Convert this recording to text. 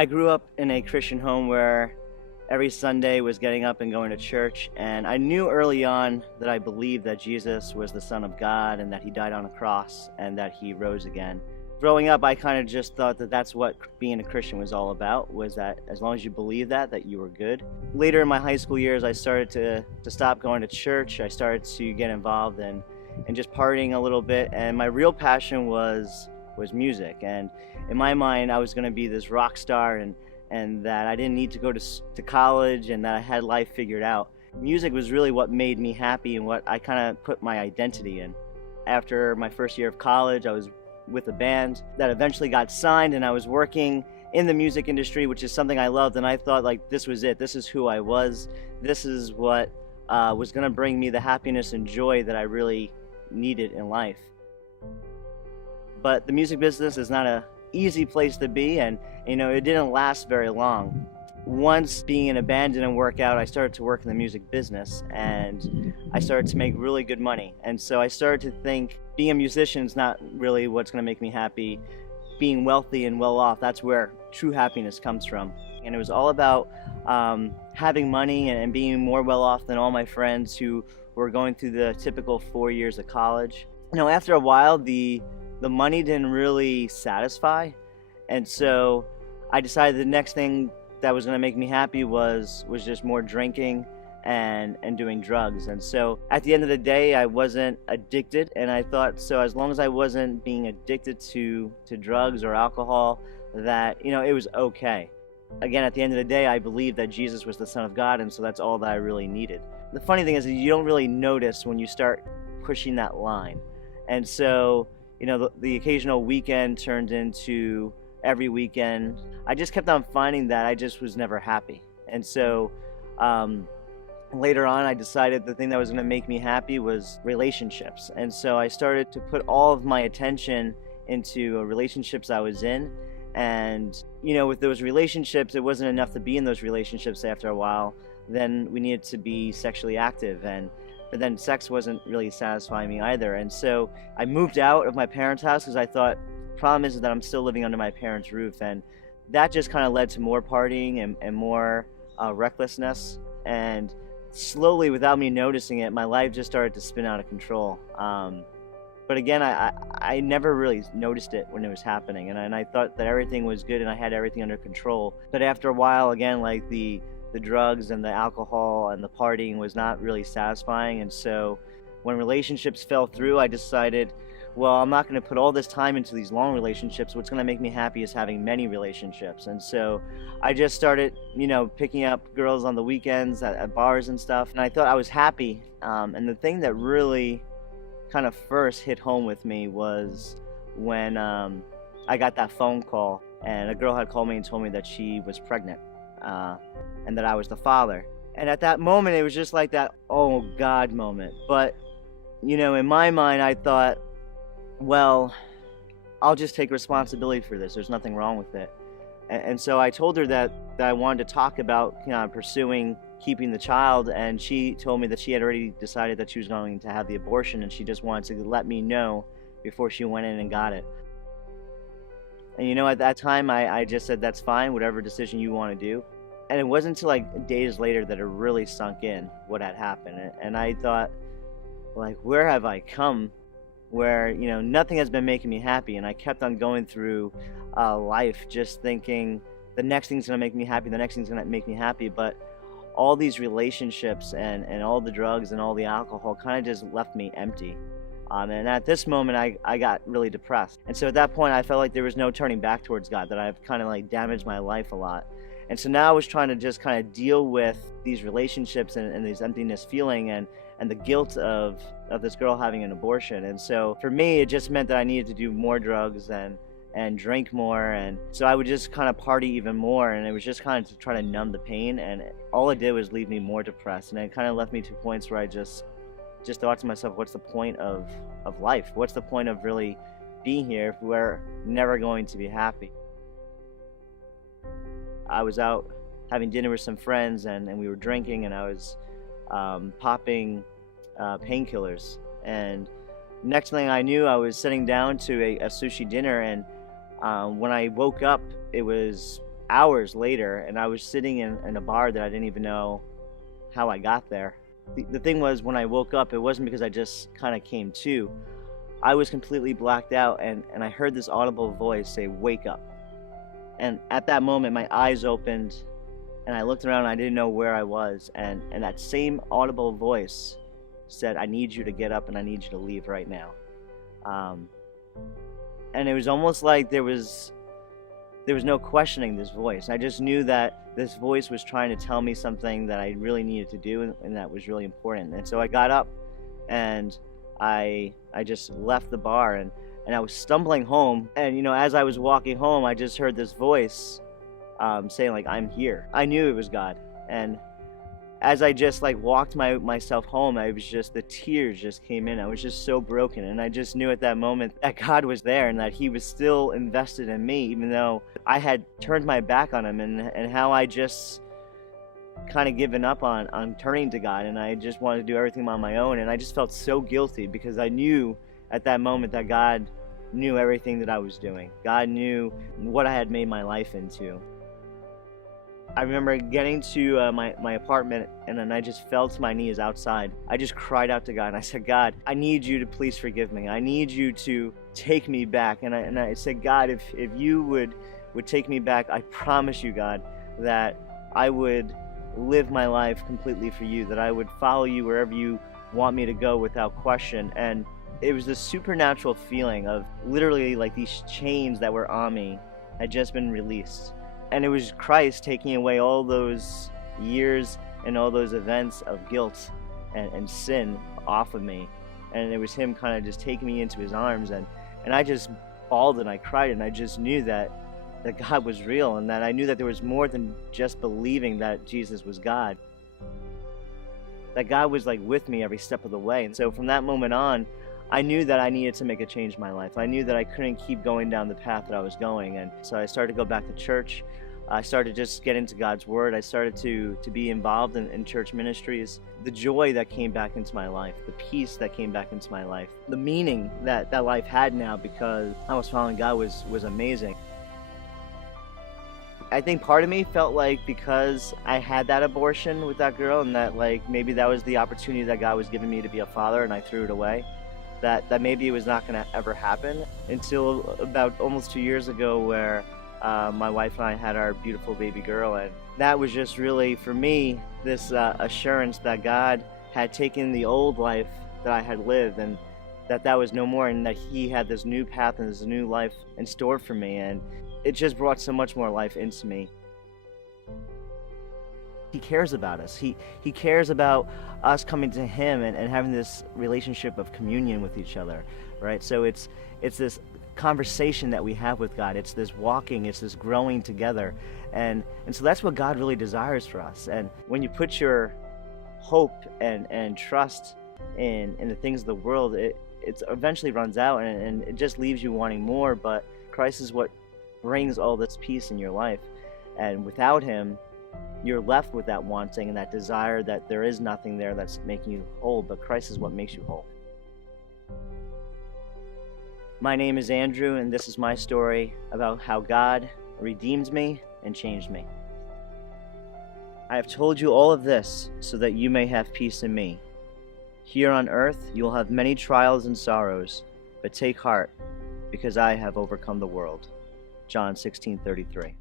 I grew up in a Christian home where every Sunday was getting up and going to church, and I knew early on that I believed that Jesus was the Son of God and that he died on a cross and that he rose again. Growing up, I kind of just thought that that's what being a Christian was all about, was that as long as you believe that you were good. Later in my high school years, I started to stop going to church. I started to get involved in just partying a little bit, and my real passion was music. And in my mind, I was going to be this rock star, and that I didn't need to go to college, and that I had life figured out. Music was really what made me happy and what I kind of put my identity in. After my first year of college, I was with a band that eventually got signed, and I was working in the music industry, which is something I loved, and I thought, like, this was it. This is who I was. This is what was going to bring me the happiness and joy that I really needed in life. But the music business is not an easy place to be, and it didn't last very long. Once being in a band didn't work out, I started to work in the music business, and I started to make really good money. And so I started to think being a musician is not really what's going to make me happy. Being wealthy and well off, that's where true happiness comes from. And it was all about having money and being more well off than all my friends who were going through the typical 4 years of college. After a while, the money didn't really satisfy, and so I decided the next thing that was going to make me happy was just more drinking and doing drugs. And so at the end of the day, I wasn't addicted, and I thought, so as long as I wasn't being addicted to drugs or alcohol, that it was okay. Again, at the end of the day, I believed that Jesus was the Son of God, and so that's all that I really needed. The funny thing is that you don't really notice when you start pushing that line. And so the occasional weekend turned into every weekend. I just kept on finding that I just was never happy. And so later on, I decided the thing that was going to make me happy was relationships. And so I started to put all of my attention into relationships I was in. And with those relationships, it wasn't enough to be in those relationships after a while. Then we needed to be sexually active, but then sex wasn't really satisfying me either. And so I moved out of my parents' house because I thought, the problem is that I'm still living under my parents' roof. And that just kind of led to more partying and more recklessness. And slowly, without me noticing it, my life just started to spin out of control. But again, I never really noticed it when it was happening. And I thought that everything was good and I had everything under control. But after a while, again, like the drugs and the alcohol and the partying was not really satisfying. And so when relationships fell through, I decided, well, I'm not going to put all this time into these long relationships. What's going to make me happy is having many relationships. And so I just started, picking up girls on the weekends at bars and stuff. And I thought I was happy. And the thing that really kind of first hit home with me was when I got that phone call, and a girl had called me and told me that she was pregnant. And that I was the father. And at that moment, it was just like that, oh God moment. But, in my mind, I thought, well, I'll just take responsibility for this. There's nothing wrong with it. And so I told her that I wanted to talk about, pursuing keeping the child. And she told me that she had already decided that she was going to have the abortion, and she just wanted to let me know before she went in and got it. And at that time, I just said, that's fine, whatever decision you want to do. And it wasn't until like days later that it really sunk in what had happened. And I thought, like, where have I come where, nothing has been making me happy. And I kept on going through life just thinking the next thing's going to make me happy, the next thing's going to make me happy. But all these relationships and all the drugs and all the alcohol kind of just left me empty. And at this moment, I got really depressed. And so at that point, I felt like there was no turning back towards God, that I've kind of like damaged my life a lot. And so now I was trying to just kind of deal with these relationships and this emptiness feeling and the guilt of this girl having an abortion. And so for me, it just meant that I needed to do more drugs and drink more. And so I would just kind of party even more. And it was just kind of to try to numb the pain. And all it did was leave me more depressed. And it kind of left me to points where I just thought to myself, what's the point of life? What's the point of really being here if we're never going to be happy? I was out having dinner with some friends, and we were drinking, and I was popping painkillers. And next thing I knew, I was sitting down to a sushi dinner, and when I woke up, it was hours later, and I was sitting in a bar that I didn't even know how I got there. The thing was, when I woke up, it wasn't because I just kind of came to. I was completely blacked out, and I heard this audible voice say, "Wake up." And at that moment, my eyes opened, and I looked around, and I didn't know where I was. And that same audible voice said, "I need you to get up, and I need you to leave right now." And it was almost like there was no questioning this voice. I just knew that this voice was trying to tell me something that I really needed to do, and that was really important. And so I got up, and I just left the bar, and I was stumbling home. And as I was walking home, I just heard this voice saying, like, "I'm here." I knew it was God. And as I just walked myself home, the tears just came in. I was just so broken, and I just knew at that moment that God was there and that He was still invested in me, even though I had turned my back on Him, and how I just kind of given up on turning to God, and I just wanted to do everything on my own. And I just felt so guilty, because I knew at that moment that God knew everything that I was doing. God knew what I had made my life into. I remember getting to my apartment, and then I just fell to my knees outside. I just cried out to God, and I said, "God, I need you to please forgive me. I need you to take me back." And I said, "God, if you would take me back, I promise you, God, that I would live my life completely for you, that I would follow you wherever you want me to go without question." And it was this supernatural feeling of literally these chains that were on me had just been released. And it was Christ taking away all those years and all those events of guilt and sin off of me. And it was Him kind of just taking me into His arms. And I just bawled and I cried, and I just knew that God was real, and that I knew that there was more than just believing that Jesus was God. That God was with me every step of the way. And so from that moment on, I knew that I needed to make a change in my life. I knew that I couldn't keep going down the path that I was going. And so I started to go back to church. I started to just get into God's Word. I started to be involved in church ministries. The joy that came back into my life, the peace that came back into my life, the meaning that life had now because I was following God was amazing. I think part of me felt like, because I had that abortion with that girl, and that maybe that was the opportunity that God was giving me to be a father, and I threw it away, that maybe it was not going to ever happen, until about almost 2 years ago, where my wife and I had our beautiful baby girl. And that was just really, for me, this assurance that God had taken the old life that I had lived, and that was no more, and that He had this new path and this new life in store for me. And it just brought so much more life into me. He cares about us. He cares about us coming to Him and having this relationship of communion with each other, right? So it's this conversation that we have with God. It's this walking, it's this growing together. And so that's what God really desires for us. And when you put your hope and trust in the things of the world, it eventually runs out, and it just leaves you wanting more. But Christ is what brings all this peace in your life. And without Him, you're left with that wanting and that desire that there is nothing there that's making you whole, but Christ is what makes you whole. My name is Andrew, and this is my story about how God redeemed me and changed me. I have told you all of this so that you may have peace in me. Here on earth you will have many trials and sorrows, but take heart, because I have overcome the world. John 16:33.